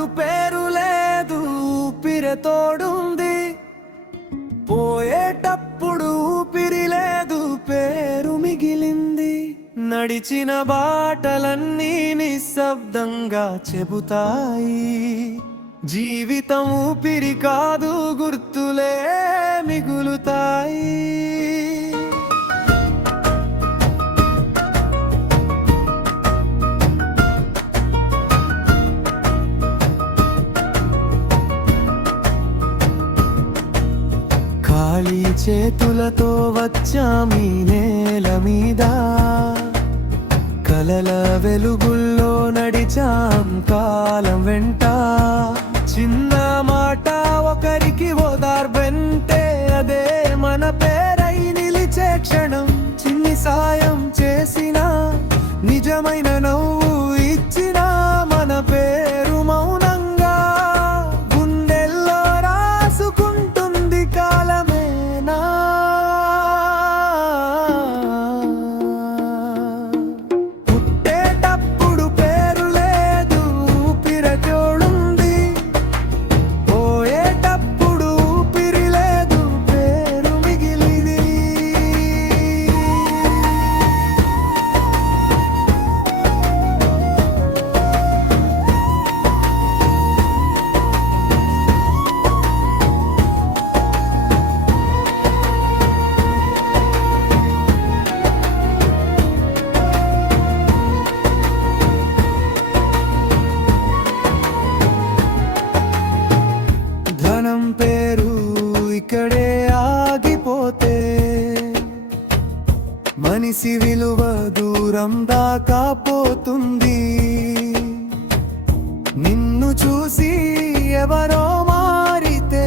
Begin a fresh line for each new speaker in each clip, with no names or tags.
తోడు పేరు లేదు ఊపిరి తోడుంది. పోయేటప్పుడు ఊపిరి లేదు పేరు మిగిలింది. నడిచిన బాటలన్నీ నిశ్శబ్దంగా చెబుతాయి. జీవితం ఊపిరి కాదు గుర్తులే మిగులుతాయి. చేతులతో వచ్చామీ నేల మీద. కలల వెలుగుల్లో నడిచాం కాలం వెంట. చిన్న మనిషి విలువ దూరం దాకా పోతుంది. నిన్ను చూసి ఎవరో మారితే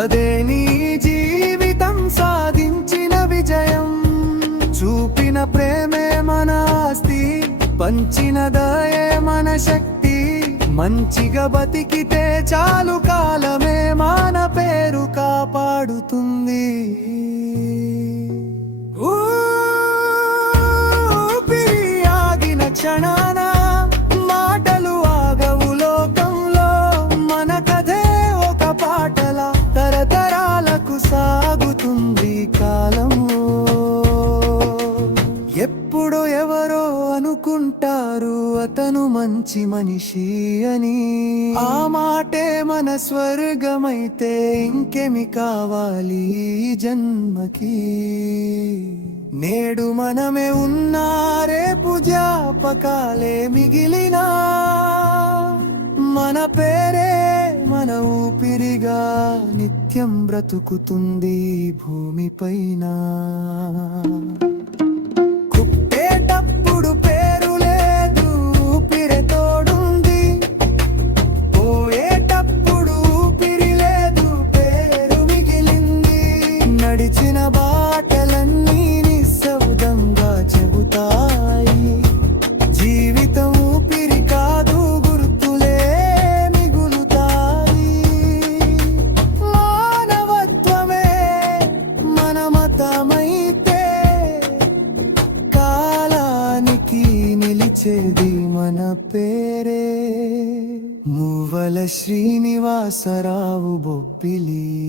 అదే నీ జీవితం సాధించిన విజయం. చూపిన ప్రేమే మన ఆస్తి పంచిన దయే మన శక్తి. మంచిగా బతికితే చాలు కాలమే మన పేరు కాపాడుతుంది. అంటారు అతను మంచి మనిషి అని. ఆ మాటే మన స్వర్గమైతే ఇంకేమి కావాలి జన్మకి? నేడు మనమే ఉన్నా రేపు జాపకాలే మిగిలినా. మన పేరే మన ఊపిరిగా నిత్యం బ్రతుకుతుంది భూమిపైన. నడిచిన బాటలన్నీ నిశ్శబ్దంగా చెబుతాయి. జీవితం ఊపిరి కాదు గుర్తులే మిగులుతాయి. మానవత్వమే మన మతమైతే కాలానికి నిలిచేది మన పేరే. మువ్వల శ్రీనివాసరావు బొబ్బిలి.